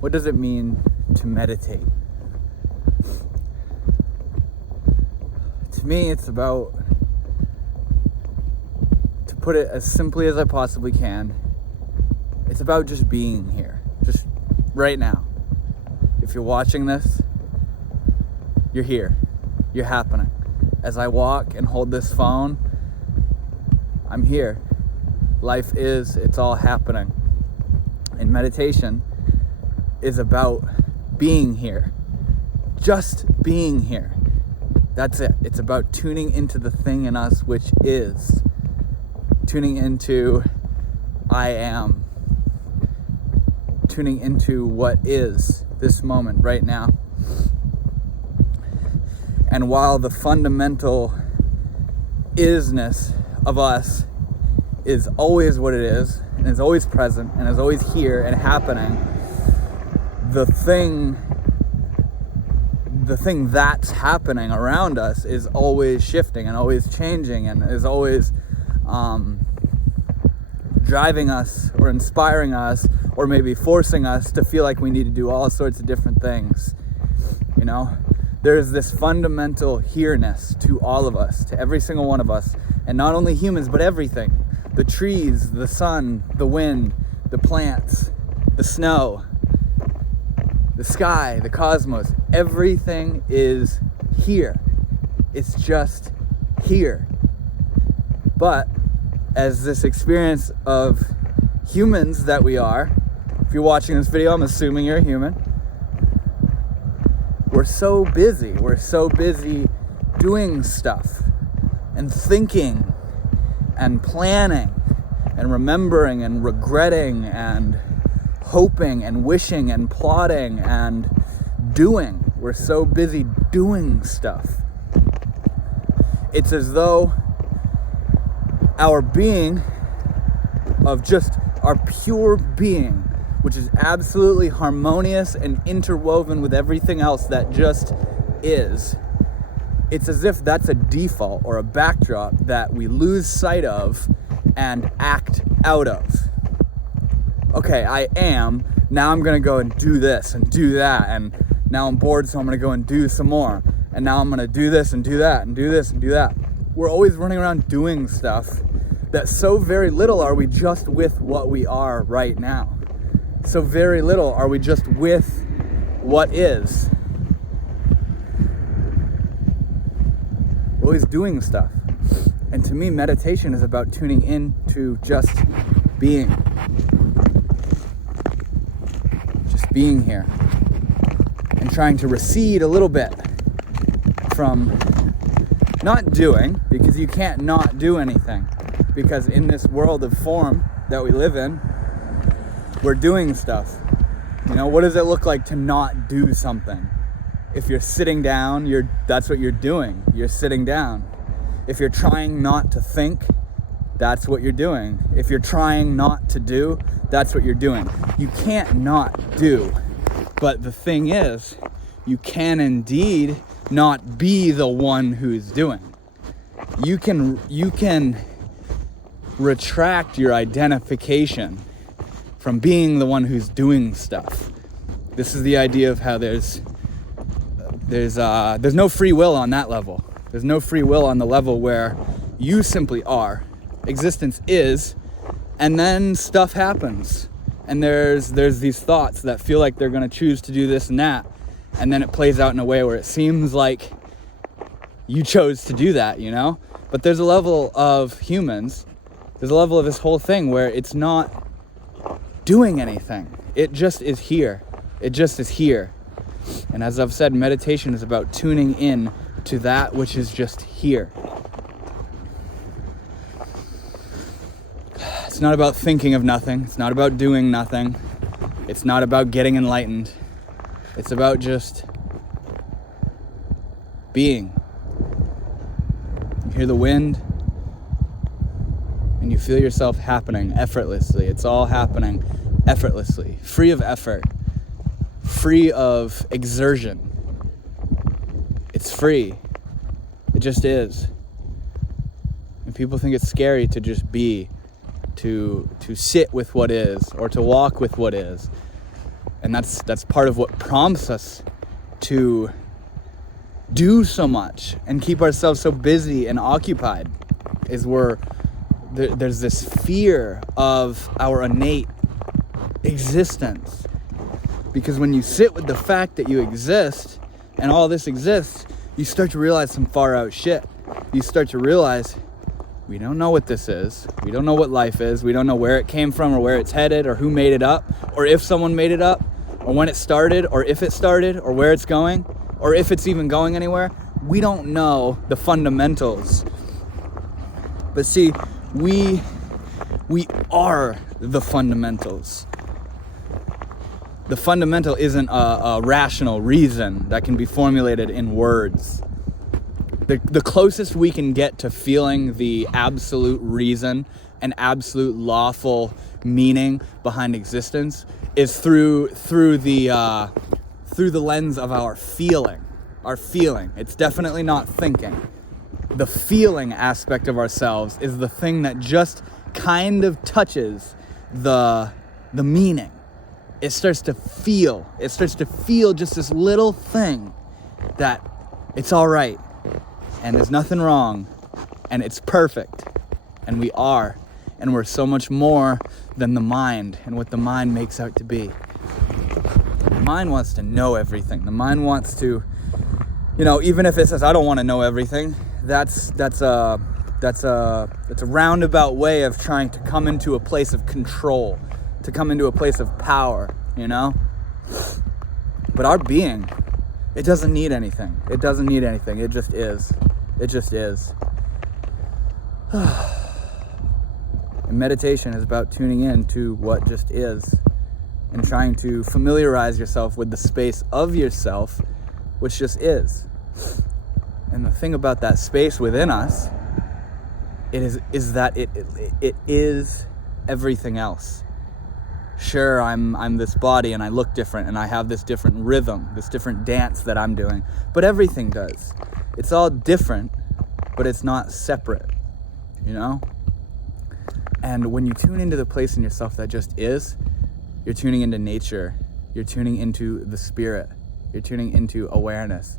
What does it mean to meditate? To me, it's about, to put it as simply as I possibly can, it's about just being here, just right now. If you're watching this, you're here, you're happening. As I walk and hold this phone, I'm here. Life is, it's all happening. And meditation is about being here, just being here. That's it. It's about tuning into the thing in us which is. Tuning into I am. Tuning into what is this moment right now. And while the fundamental isness of us is always what it is, and is always present, and is always here and happening, the thing that's happening around us is always shifting and always changing and is always driving us or inspiring us or maybe forcing us to feel like we need to do all sorts of different things. You know, there's this fundamental here-ness to all of us, to every single one of us, and not only humans but everything. The trees, the sun, the wind, the plants, the snow, the sky, the cosmos, everything is here. It's just here. But as this experience of humans that we are, if you're watching this video, I'm assuming you're a human, we're so busy doing stuff and thinking and planning and remembering and regretting and hoping and wishing and plotting and doing. We're so busy doing stuff. It's as though our being, of just our pure being, which is absolutely harmonious and interwoven with everything else that just is, it's as if that's a default or a backdrop that we lose sight of and act out of. Okay, I am, now I'm gonna go and do this and do that, and now I'm bored, so I'm gonna go and do some more, and now I'm gonna do this and do that and do this and do that. We're always running around doing stuff that so very little are we just with what we are right now. So very little are we just with what is. We're always doing stuff. And to me, meditation is about tuning in to just being. Just being here. And trying to recede a little bit from not doing, because you can't not do anything. Because in this world of form that we live in, we're doing stuff. You know, what does it look like to not do something? If you're sitting down, that's what you're doing. You're sitting down. If you're trying not to think, that's what you're doing. If you're trying not to do, that's what you're doing. You can't not do. But the thing is, you can indeed not be the one who's doing. You can retract your identification from being the one who's doing stuff. This is the idea of how there's no free will on that level. There's no free will on the level where you simply are. Existence is, and then stuff happens. And there's these thoughts that feel like they're gonna choose to do this and that, and then it plays out in a way where it seems like you chose to do that, you know? But there's a level of humans, there's a level of this whole thing where it's not doing anything. It just is here. It just is here. And as I've said, meditation is about tuning in to that which is just here. It's not about thinking of nothing. It's not about doing nothing. It's not about getting enlightened. It's about just being. You hear the wind, and you feel yourself happening effortlessly. It's all happening effortlessly, free of effort, free of exertion. It's free. It just is. And people think it's scary to just be, to sit with what is, or to walk with what is. And that's part of what prompts us to do so much and keep ourselves so busy and occupied, is there's this fear of our innate existence. Because when you sit with the fact that you exist and all this exists, you start to realize some far out shit. You start to realize we don't know what this is. We don't know what life is. We don't know where it came from or where it's headed or who made it up or if someone made it up or when it started or if it started or where it's going or if it's even going anywhere. We don't know the fundamentals. But see, we are the fundamentals. The fundamental isn't a rational reason that can be formulated in words. The closest we can get to feeling the absolute reason and absolute lawful meaning behind existence is through the lens of our feeling. Our feeling. It's definitely not thinking. The feeling aspect of ourselves is the thing that just kind of touches the meaning. It starts to feel just this little thing that it's all right and there's nothing wrong and it's perfect and we're so much more than the mind and what the mind makes out to be. The mind wants to know everything. The mind wants to, even if it says I don't want to know everything, that's a roundabout way of trying to come into a place of control, to come into a place of power, But our being, it doesn't need anything. It doesn't need anything. It just is. It just is. And meditation is about tuning in to what just is and trying to familiarize yourself with the space of yourself, which just is. And the thing about that space within us, is that it is everything else. Sure, I'm this body and I look different and I have this different rhythm, this different dance that I'm doing, but everything does. It's all different, but it's not separate, And when you tune into the place in yourself that just is, you're tuning into nature, you're tuning into the spirit, you're tuning into awareness.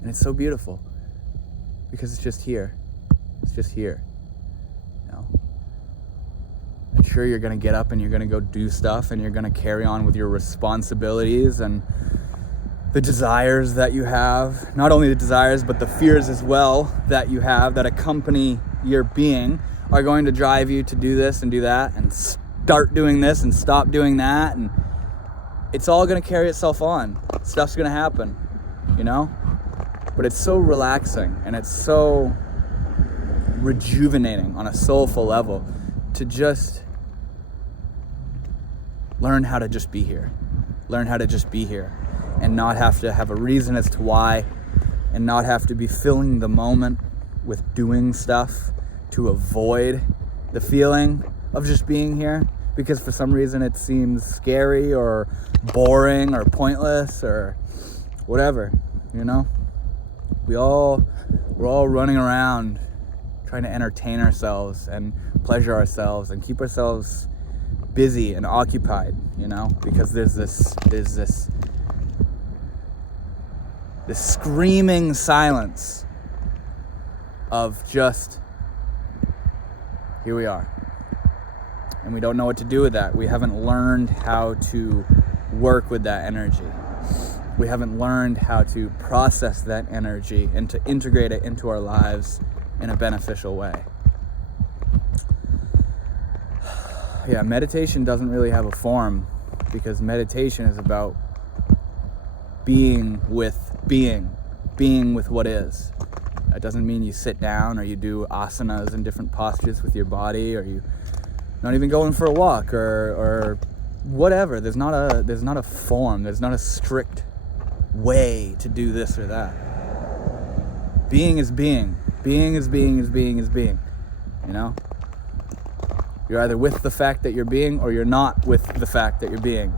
And it's so beautiful because it's just here. It's just here. And sure, you're going to get up and you're going to go do stuff and you're going to carry on with your responsibilities and the desires that you have. Not only the desires, but the fears as well that you have that accompany your being are going to drive you to do this and do that and start doing this and stop doing that. And it's all going to carry itself on. Stuff's going to happen, But it's so relaxing and it's so rejuvenating on a soulful level to just learn how to just be here. Learn how to just be here and not have to have a reason as to why and not have to be filling the moment with doing stuff to avoid the feeling of just being here because for some reason it seems scary or boring or pointless or whatever, We're all running around trying to entertain ourselves and pleasure ourselves and keep ourselves busy and occupied, because there's this screaming silence of just here we are. And we don't know what to do with that. We haven't learned how to work with that energy. We haven't learned how to process that energy and to integrate it into our lives in a beneficial way. Yeah, meditation doesn't really have a form because meditation is about being with what is. That doesn't mean you sit down or you do asanas and different postures with your body or you not even going for a walk or whatever. There's not a form. There's not a strict way to do this or that. Being is being. Being is being is being is being. You're either with the fact that you're being or you're not with the fact that you're being.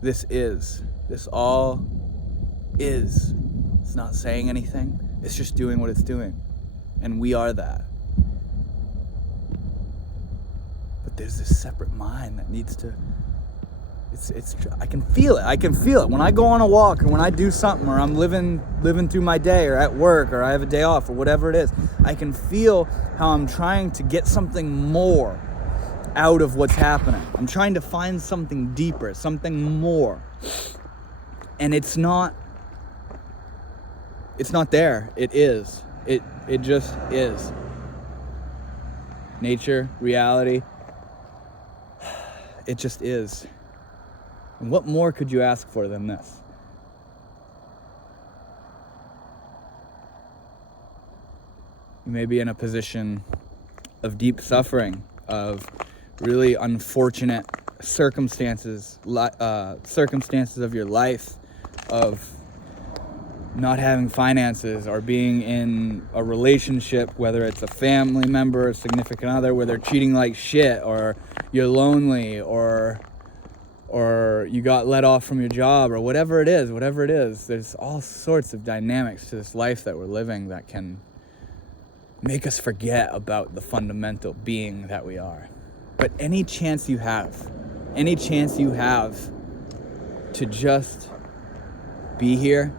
This is. This all is. It's not saying anything. It's just doing what it's doing. And we are that. But there's this separate mind that needs to... I can feel it. When I go on a walk or when I do something or I'm living through my day or at work or I have a day off or whatever it is, I can feel how I'm trying to get something more out of what's happening. I'm trying to find something deeper, something more. And it's not there. It is. It just is. Nature, reality, it just is. And what more could you ask for than this? You may be in a position of deep suffering, of really unfortunate circumstances of your life, of not having finances or being in a relationship, whether it's a family member or significant other, where they're treating like shit, or you're lonely, or you got let off from your job, or whatever it is, there's all sorts of dynamics to this life that we're living that can make us forget about the fundamental being that we are. But any chance you have to just be here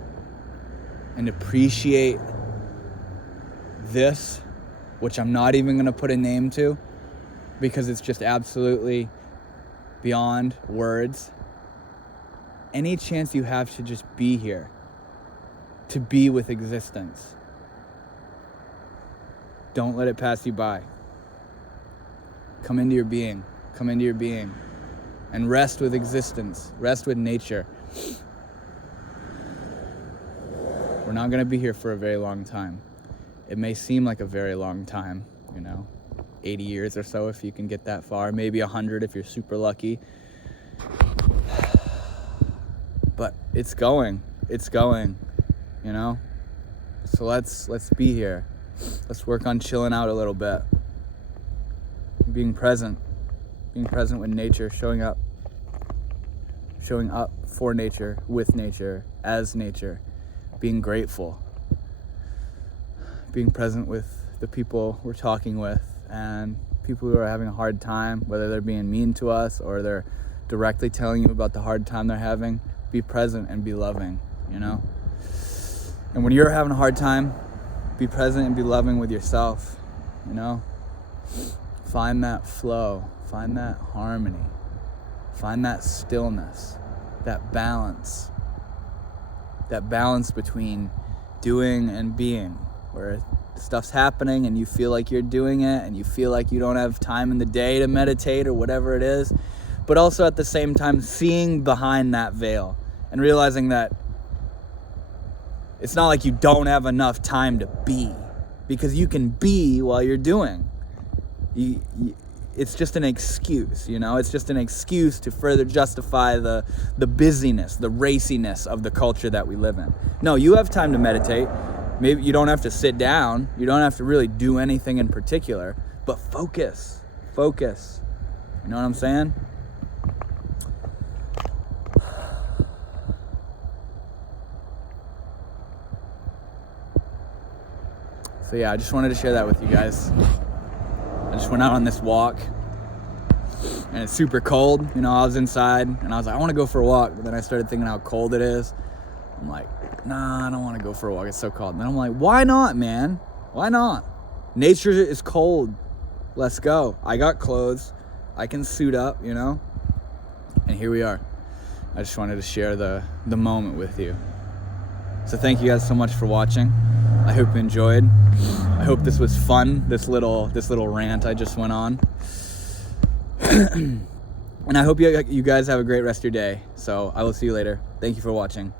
and appreciate this, which I'm not even going to put a name to because it's just absolutely beyond words. Any chance you have to just be here, to be with existence, don't let it pass you by. Come into your being, and rest with existence, rest with nature. We're not going to be here for a very long time. It may seem like a very long time, 80 years or so if you can get that far, maybe 100 if you're super lucky. But it's going, So let's be here. Let's work on chilling out a little bit. Being present with nature, showing up for nature, with nature, as nature, being grateful, being present with the people we're talking with and people who are having a hard time, whether they're being mean to us or they're directly telling you about the hard time they're having. Be present and be loving, And when you're having a hard time, be present and be loving with yourself, Find that flow, find that harmony, find that stillness, that balance between doing and being, where stuff's happening and you feel like you're doing it and you feel like you don't have time in the day to meditate or whatever it is, but also at the same time seeing behind that veil and realizing that it's not like you don't have enough time to be, because you can be while you're doing. It's just an excuse, It's just an excuse to further justify the busyness, the raciness of the culture that we live in. No, you have time to meditate. Maybe you don't have to sit down. You don't have to really do anything in particular, but focus. You know what I'm saying? So yeah, I just wanted to share that with you guys. I just went out on this walk and it's super cold. I was inside and I was like, I want to go for a walk. But then I started thinking how cold it is. I'm like, nah, I don't want to go for a walk. It's so cold. And then I'm like, why not, man? Why not? Nature is cold. Let's go. I got clothes. I can suit up, And here we are. I just wanted to share the moment with you. So thank you guys so much for watching. I hope you enjoyed. I hope this was fun, this little rant I just went on. And I hope you guys have a great rest of your day. So I will see you later. Thank you for watching.